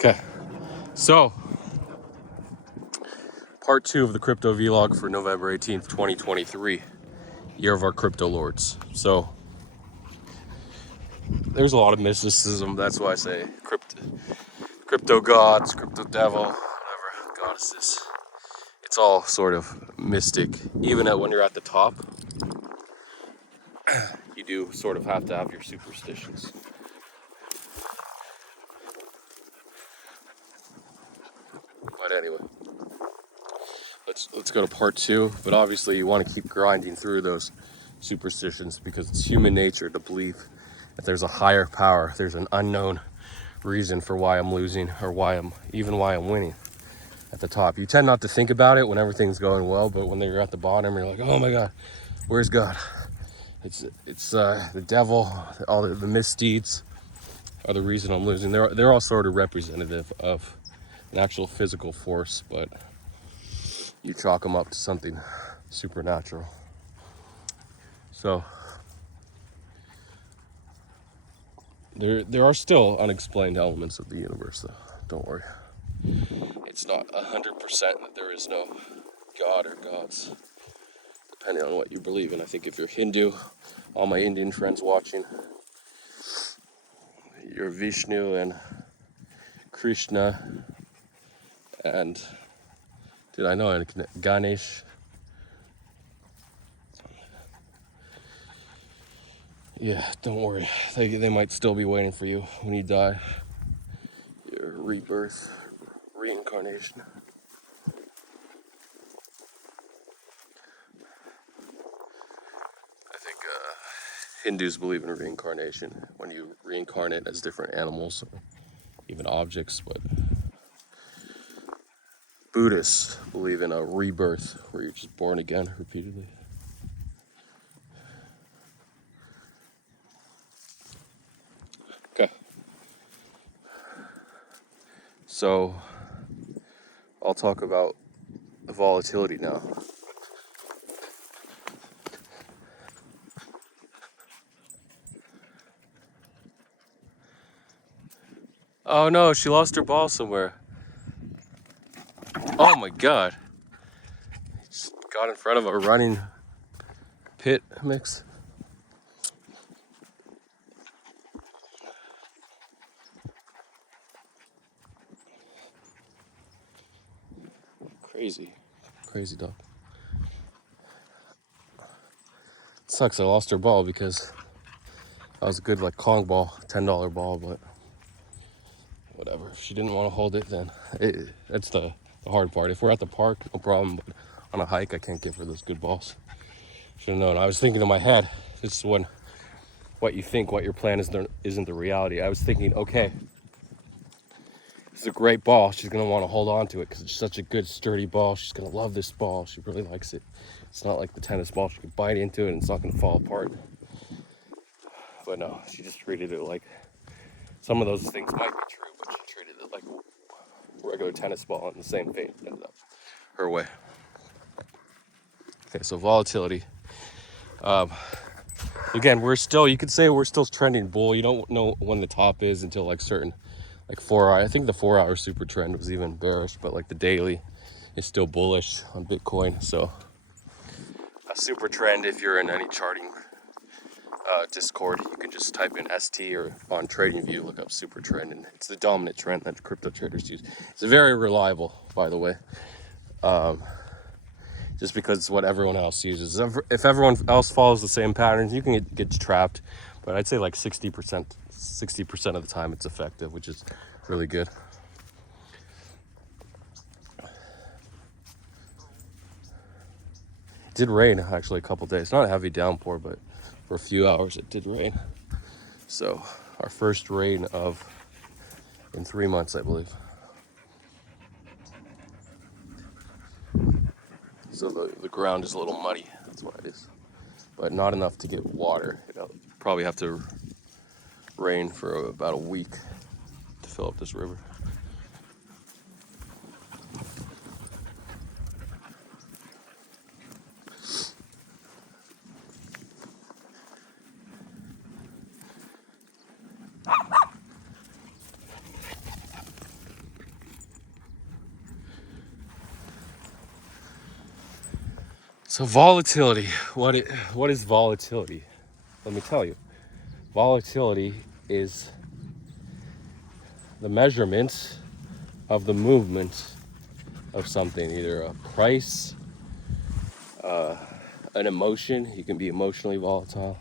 Okay, so part 2 of the crypto vlog for November 18th, 2023, year of our crypto lords. So there's a lot of mysticism. That's why I say crypto gods, crypto devil, whatever, goddesses. It's all sort of mystic. Even when you're at the top, you do sort of have to have your superstitions. But anyway, let's go to part 2. But obviously you want to keep grinding through those superstitions because it's human nature to believe that there's a higher power, there's an unknown reason for why I'm losing or why I'm winning at the top. You tend not to think about it when everything's going well, but when you're at the bottom, you're like, oh my God, where's God? It's the devil, all the misdeeds are the reason I'm losing. They're all sort of representative of an actual physical force, but you chalk them up to something supernatural. So there are still unexplained elements of the universe, though. Don't worry. It's not 100% that there is no God or gods, depending on what you believe in. I think if you're Hindu, all my Indian friends watching, you're Vishnu and Krishna and Ganesh. Yeah, don't worry. They might still be waiting for you when you die. Your rebirth, reincarnation. I think Hindus believe in reincarnation when you reincarnate as different animals or even objects, but Buddhists believe in a rebirth where you're just born again repeatedly. Okay. So I'll talk about the volatility now. Oh no, she lost her ball somewhere. Oh my God. Just got in front of a running pit mix. Crazy dog. It sucks I lost her ball because that was a good like Kong ball, $10 ball, but whatever. If she didn't want to hold it, then that's the hard part. If we're at the park, no problem, but on a hike, I can't give her those good balls. Should have known. I was thinking in my head, this is when what you think, what your plan isn't the reality. I was thinking, okay, it's a great ball. She's going to want to hold on to it because it's such a good, sturdy ball. She's going to love this ball. She really likes it. It's not like the tennis ball. She can bite into it and it's not going to fall apart. But no, she just treated it like, some of those things might be true, but she treated it like a regular tennis ball, and the same thing ended up her way. Okay, so volatility. Again, you could say we're still trending bull. You don't know when the top is until like 4 hour. I think the 4 hour super trend was even bearish, but like the daily is still bullish on Bitcoin. So a super trend, if you're in any charting Discord, you can just type in ST or on TradingView, look up super trend, and it's the dominant trend that crypto traders use. It's very reliable, by the way. Just because it's what everyone else uses. If everyone else follows the same patterns, you can get trapped. But I'd say like 60% of the time it's effective, which is really good. It did rain actually a couple days. Not a heavy downpour, but for a few hours it did rain. So our first rain in 3 months, I believe. So the ground is a little muddy, that's why it is. But not enough to get water. It'll probably have to rain for about a week to fill up this river. So volatility, what is volatility? Let me tell you. Volatility is the measurement of the movement of something, either a price, an emotion. You can be emotionally volatile.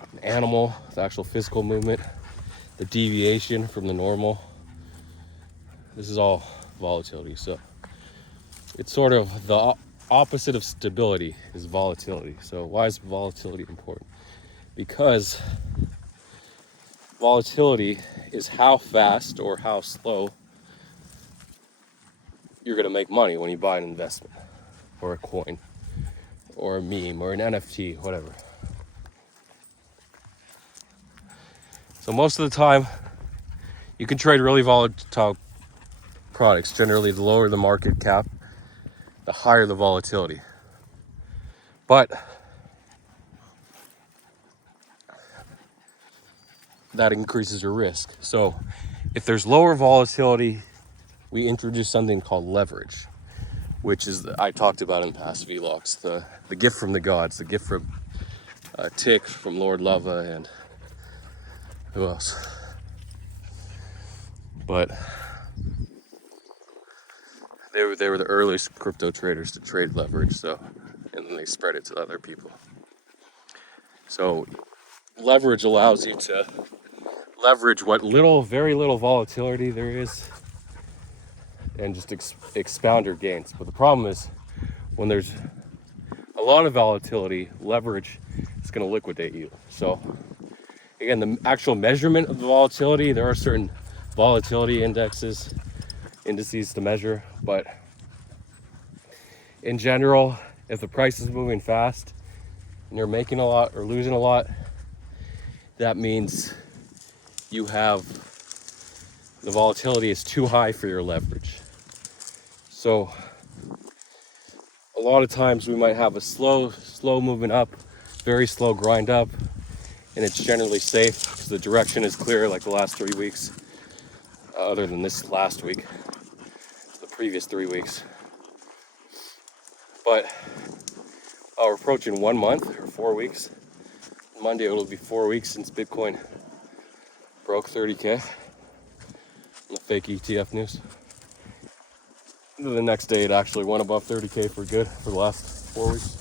An animal, the actual physical movement, the deviation from the normal. This is all volatility. So it's sort of the opposite of stability is volatility. So why is volatility important? Because volatility is how fast or how slow you're going to make money when you buy an investment or a coin or a meme or an NFT, whatever. So most of the time, you can trade really volatile products. Generally, the lower the market cap, the higher the volatility. But that increases your risk. So if there's lower volatility, we introduce something called leverage, which is, I talked about in past vlogs, the gift from the gods, the gift from Tick, from Lord Lava, and who else? But they were the earliest crypto traders to trade leverage, so, and then they spread it to other people. So leverage allows you to leverage what very little volatility there is and just expound your gains. But the problem is when there's a lot of volatility, leverage is going to liquidate you. So again, the actual measurement of the volatility, there are certain volatility indices to measure, but in general, if the price is moving fast and you're making a lot or losing a lot, that means you have the volatility is too high for your leverage. So a lot of times we might have a slow moving up, very slow grind up, and it's generally safe because the direction is clear, like the last 3 weeks, other than this last week, the previous 3 weeks. But we're approaching 1 month or 4 weeks. Monday it'll be 4 weeks since Bitcoin broke 30K on the fake ETF news. The next day it actually went above 30K for good for the last 4 weeks.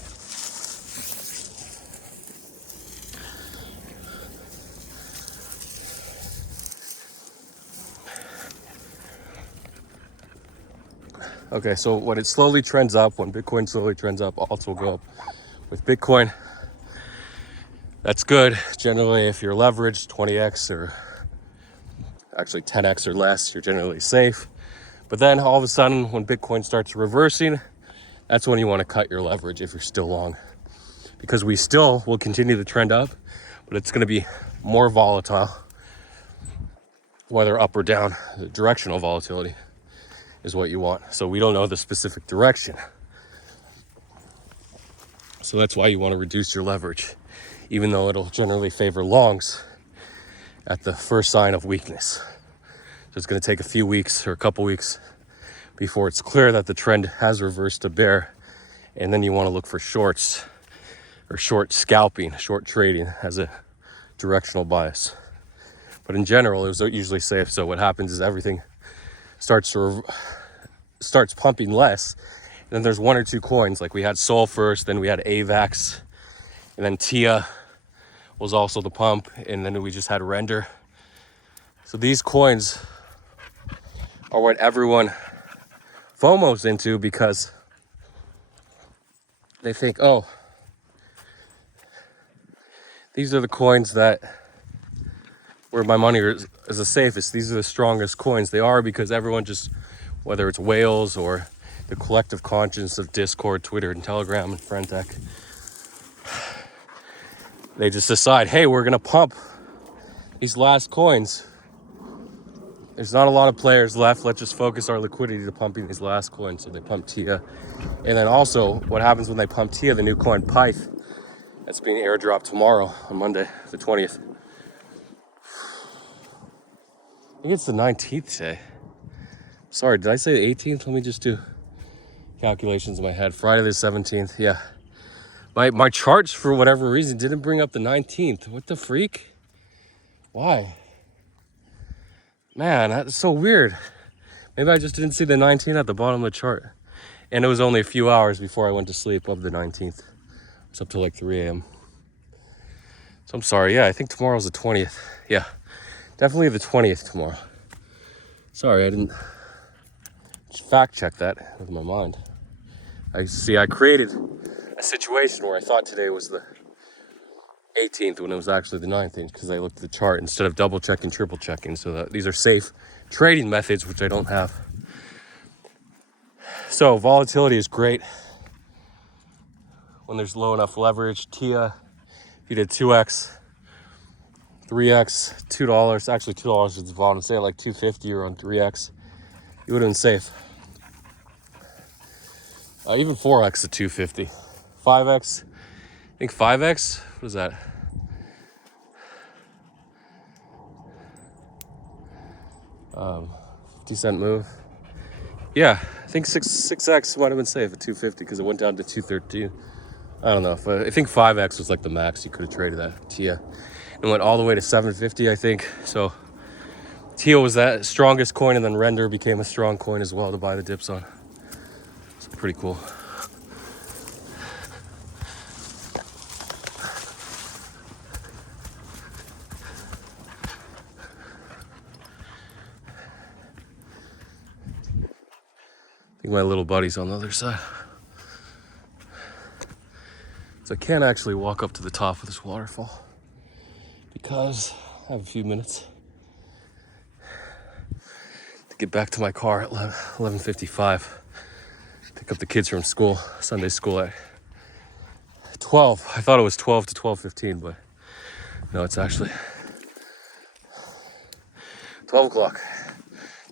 Okay, so when it slowly trends up, when Bitcoin slowly trends up, alts will go up with Bitcoin. That's good. Generally, if you're leveraged 20x or actually 10x or less, you're generally safe. But then all of a sudden, when Bitcoin starts reversing, that's when you want to cut your leverage if you're still long. Because we still will continue the trend up, but it's going to be more volatile, whether up or down. The directional volatility is what you want. So we don't know the specific direction. So that's why you want to reduce your leverage, even though it'll generally favor longs at the first sign of weakness. So it's going to take a few weeks or a couple weeks before it's clear that the trend has reversed to bear. And then you want to look for shorts or short scalping, short trading as a directional bias. But in general, it was usually safe. So what happens is everything starts pumping less. And then there's one or two coins, like we had Sol first, then we had AVAX, and then TIA was also the pump, and then we just had Render. So these coins are what everyone FOMO's into because they think, oh, these are the coins that where my money is the safest. These are the strongest coins. They are because everyone just, whether it's whales or the collective conscience of Discord, Twitter, and Telegram, and Friendtech, they just decide, hey, we're gonna pump these last coins. There's not a lot of players left. Let's just focus our liquidity to pumping these last coins. So they pump TIA. And then also, what happens when they pump TIA, the new coin Pyth, that's being airdropped tomorrow on Monday, the 20th. I think it's the 19th today. Sorry, did I say the 18th? Let me just do calculations in my head. Friday the 17th, yeah. My charts, for whatever reason, didn't bring up the 19th. What the freak? Why? Man, that's so weird. Maybe I just didn't see the 19th at the bottom of the chart. And it was only a few hours before I went to sleep of the 19th. It's up to like 3 a.m. So I'm sorry. Yeah, I think tomorrow's the 20th. Yeah, definitely the 20th tomorrow. Sorry, I didn't fact check that with my mind. I created a situation where I thought today was the 18th when it was actually the 19th because I looked at the chart instead of double checking, triple checking. So that these are safe trading methods, which I don't have. So volatility is great when there's low enough leverage. TIA, if you did 2x, 3x, $2, actually $2 is the bottom, say like 250 or on 3x, you would have been safe. Even 4x at 250. 5x, I think 5x, what is that? $0.50 move. Yeah, I think 6x might have been safe at 250 because it went down to 213. I don't know. I think 5x was like the max you could have traded that TIA. It went all the way to 750, I think. So TIA was that strongest coin, and then Render became a strong coin as well to buy the dips on. It's pretty cool. I think my little buddy's on the other side. So I can't actually walk up to the top of this waterfall because I have a few minutes to get back to my car at 11:55. Pick up the kids from school, Sunday school at 12. I thought it was 12 to 12:15, but no, it's actually 12 o'clock.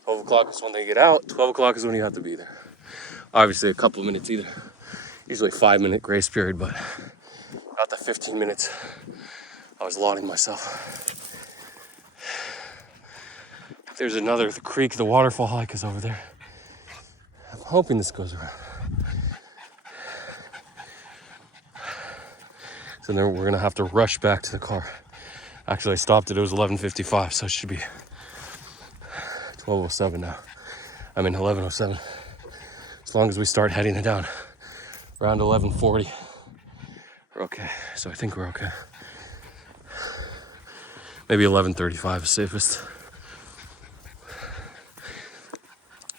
12 o'clock is when they get out. 12 o'clock is when you have to be there. Obviously a couple of minutes either. Usually 5-minute grace period, but not the 15 minutes I was lauding myself. There's another creek, the waterfall hike is over there. I'm hoping this goes around. So then we're gonna have to rush back to the car. Actually, I stopped it was 11:55, so it should be 12:07 now. I mean 11:07. As long as we start heading it down around 11:40, we're okay. So I think we're okay. Maybe 11:35 is safest.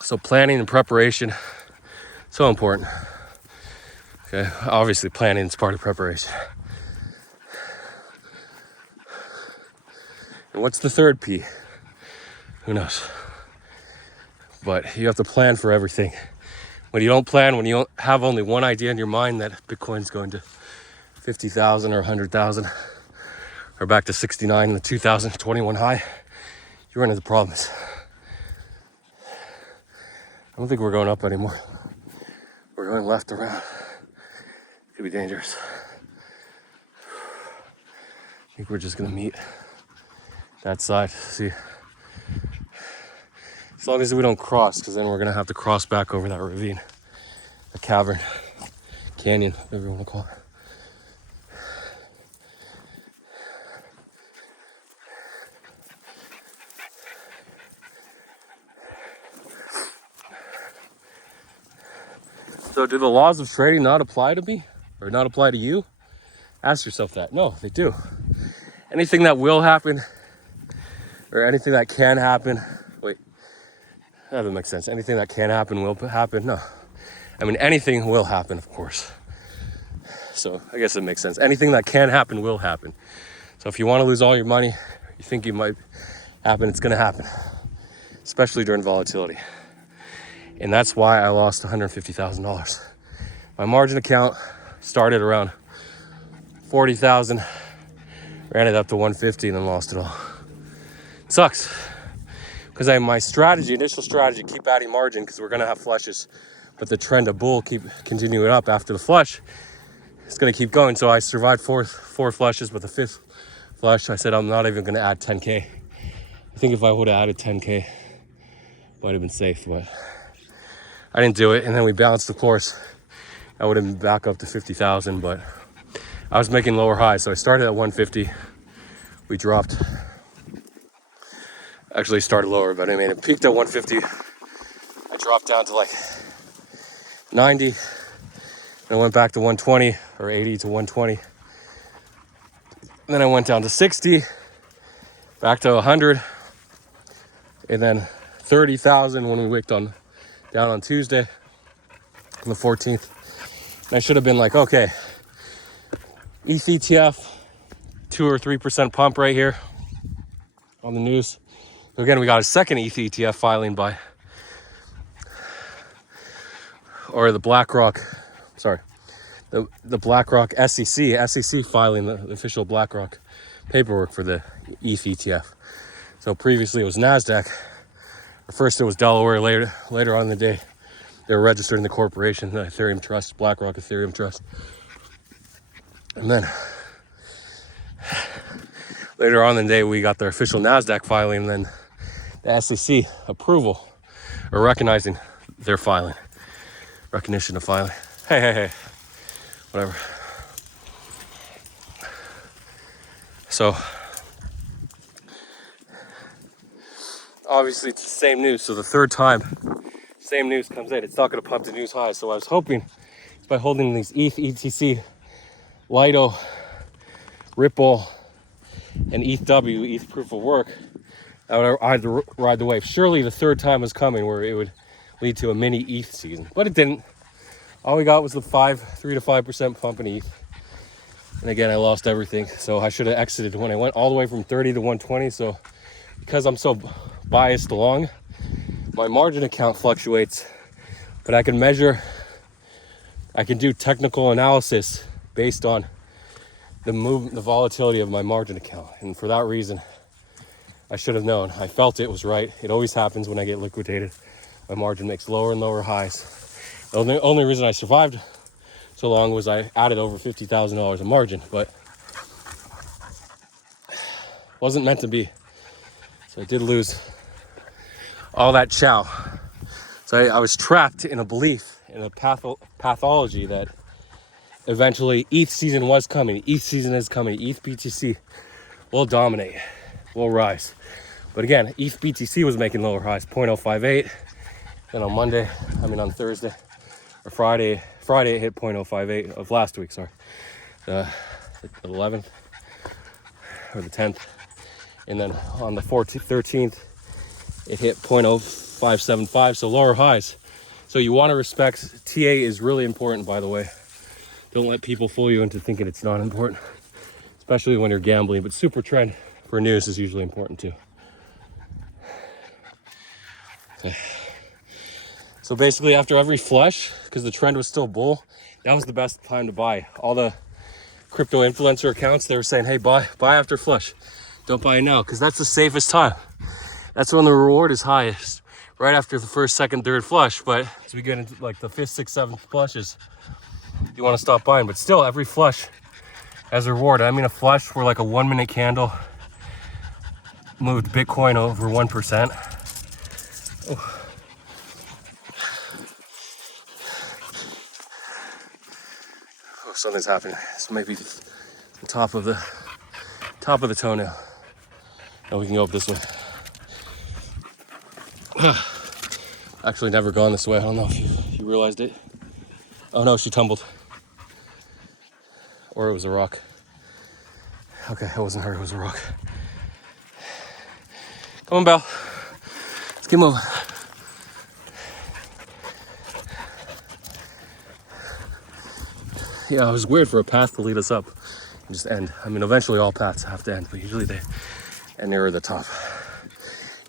So planning and preparation, so important. Okay, obviously planning is part of preparation. And what's the third P? Who knows? But you have to plan for everything. When you don't plan, when you have only one idea in your mind that Bitcoin's going to 50,000 or 100,000 or back to 69 in the 2021 high, you run into problems. I don't think we're going up anymore. We're going left around. Could be dangerous. I think we're just gonna meet that side. See, as long as we don't cross, because then we're gonna have to cross back over that ravine, a cavern, canyon, whatever you want to call it. So do the laws of trading not apply to me or not apply to you? Ask yourself that. No, they do. Anything that will happen or anything that can happen, wait, that doesn't make sense. Anything that can happen will happen? No. I mean, anything will happen, of course. So I guess it makes sense. Anything that can happen will happen. So if you want to lose all your money, you think it might happen, it's going to happen, especially during volatility. And that's why I lost $150,000. My margin account started around 40,000, ran it up to 150 and then lost it all. It sucks because my initial strategy, keep adding margin because we're gonna have flushes, but the trend of bull keep continuing up after the flush. It's gonna keep going. So I survived four flushes, but the fifth flush, I said I'm not even gonna add 10K. I think if I would have added 10K, might have been safe, but I didn't do it, and then we bounced the course. I would have been back up to 50,000, but I was making lower highs. So I started at 150. We dropped, actually started lower, but I mean, it peaked at 150. I dropped down to like 90. And I went back to 120 or 80 to 120. And then I went down to 60, back to 100, and then 30,000 when we wicked down on Tuesday, on the 14th. And I should have been like, okay, ETH ETF, 2 or 3% pump right here on the news. So again, we got a second ETH ETF filing by, or the BlackRock, sorry, the BlackRock SEC filing the official BlackRock paperwork for the ETH ETF. So previously it was NASDAQ. First it was Delaware, later on in the day, they were registered in the corporation, the Ethereum Trust, BlackRock Ethereum Trust. And then later on in the day, we got their official NASDAQ filing, and then the SEC approval, or recognizing their filing, recognition of filing. Hey, whatever. So obviously it's the same news. So the third time, same news comes in. It's not going to pump the news high. So I was hoping by holding these ETH, ETC, Lido, Ripple, and ETHW, ETH Proof of Work, I would either ride the wave. Surely the third time was coming where it would lead to a mini ETH season, but it didn't. All we got was the 3 to 5% pump in ETH. And again, I lost everything. So I should have exited when I went all the way from 30 to 120. So because I'm so biased along, my margin account fluctuates, but I can measure, I can do technical analysis based on the volatility of my margin account. And for that reason, I should have known. I felt it was right. It always happens when I get liquidated. My margin makes lower and lower highs. The only reason I survived so long was I added over $50,000 of margin, but wasn't meant to be. So I did lose all that chow. So I was trapped in a belief, in a pathology that eventually ETH season was coming. ETH season is coming. ETH BTC will dominate, will rise. But again, ETH BTC was making lower highs, 0.058. Then on Thursday or Friday it hit 0.058 of last week, sorry. The 11th or the 10th. And then on the 13th, it hit 0.0575, so lower highs. So you want to respect, TA is really important, by the way. Don't let people fool you into thinking it's not important, especially when you're gambling. But super trend for news is usually important too. Okay. So basically after every flush, because the trend was still bull, that was the best time to buy. All the crypto influencer accounts, they were saying, hey, buy after flush. Don't buy now, because that's the safest time. That's when the reward is highest, right after the first, second, third flush. But as we get into like the 5th, 6th, 7th flushes, you want to stop buying. But still, every flush has a reward. I mean, a flush for like a 1-minute candle moved Bitcoin over 1%. Oh. Oh, something's happening. This might be the top of the toenail. Now we can go up this way. Actually never gone this way. I don't know if you realized it. Oh no, she tumbled. Or it was a rock. Okay, it wasn't her, it was a rock. Come on, Belle. Let's get moving. Yeah, it was weird for a path to lead us up and just end. I mean, eventually all paths have to end, but usually they end nearer the top.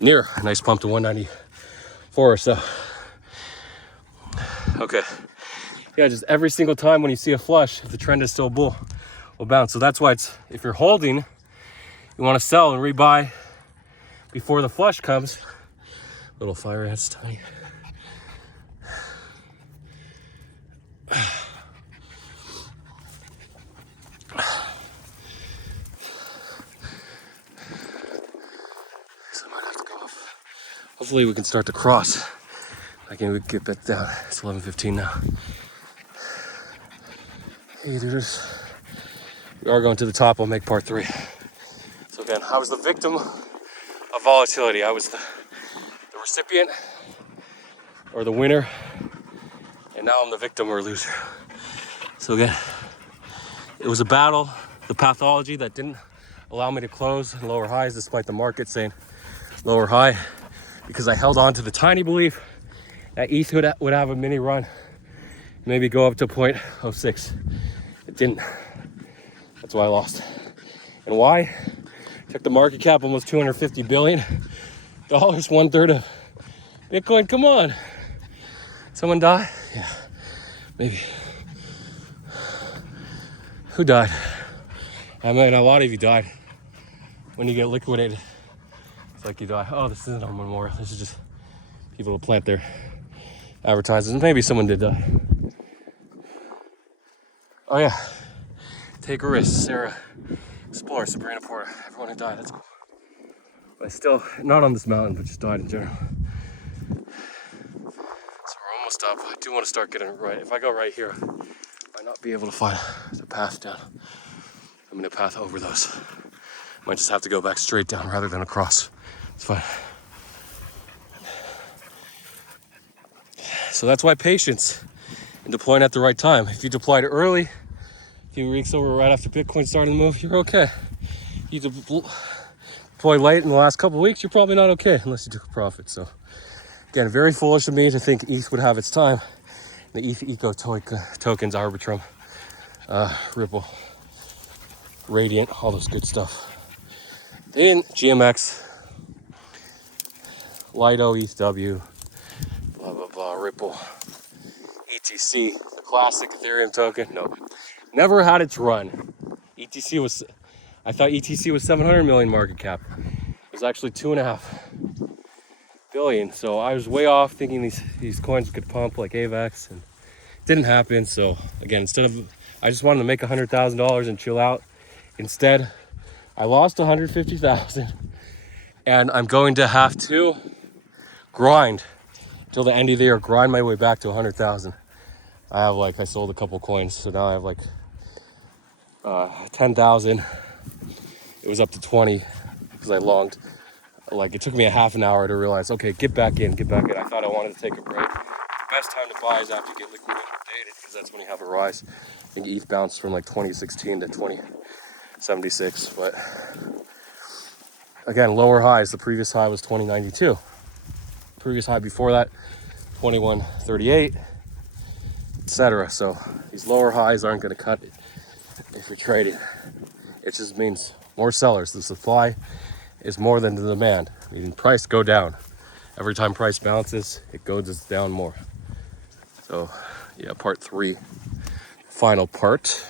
Near a nice pump to 194 or so. Okay. Yeah, just every single time when you see a flush, if the trend is still bull, will bounce. So that's why it's, if you're holding, you want to sell and rebuy before the flush comes. Little fire ants, tiny. So I might have to go off. Hopefully we can start to cross. I can get back down. It's 11:15 now. Hey, dudes. We are going to the top. I'll make part 3. So again, I was the victim of volatility. I was the recipient or the winner, and now I'm the victim or loser. So again, it was a battle, the pathology that didn't allow me to close in lower highs despite the market saying lower high, because I held on to the tiny belief that ETH would have a mini run, maybe go up to 0.06. It didn't. That's why I lost. And why? Took the market cap almost $250 billion, 1/3 of Bitcoin. Come on. Someone die? Yeah, maybe. Who died? I mean, a lot of you died. When you get liquidated, it's like you die. Oh, this isn't a memorial. This is just people to plant their advertisements. Maybe someone did die. Oh yeah, take a risk. Sarah Explorer, Sabrina Porter, everyone who died. That's cool. But still, not on this mountain, but just died in general. So we're almost up. I do want to start getting it right. If I go right here, I might not be able to find the path down. I mean, the path over those. Might just have to go back straight down rather than across. It's fine. So that's why patience and deploying at the right time. If you deployed early, a few weeks over right after Bitcoin started to move, you're okay. You deploy late in the last couple of weeks, you're probably not okay unless you took a profit. So again, very foolish of me to think ETH would have its time. The ETH eco tokens, Arbitrum, Ripple, Radiant, all those good stuff. Then GMX, Lido, ETHW, blah, blah, blah, Ripple, ETC, the classic Ethereum token. No, never had its run. I thought ETC was 700 million market cap. It was actually 2.5 billion. So I was way off thinking these coins could pump like AVAX, and it didn't happen. So again, I just wanted to make $100,000 and chill out. Instead, I lost 150,000, and I'm going to have to grind till the end of the year, grind my way back to 100,000. I sold a couple coins, so now I have 10,000. It was up to 20 because I longed. It took me a half an hour to realize, okay, get back in. I thought I wanted to take a break. The best time to buy is after you get liquidated, because that's when you have a rise. I think ETH bounced from 2016 to 2076, but again, lower highs. The previous high was 2092. Previous high before that, 2138, etc. So these lower highs aren't going to cut it if you're trading. It just means more sellers. The supply is more than the demand. Meaning price go down. Every time price bounces, it goes down more. So yeah, part 3, final part.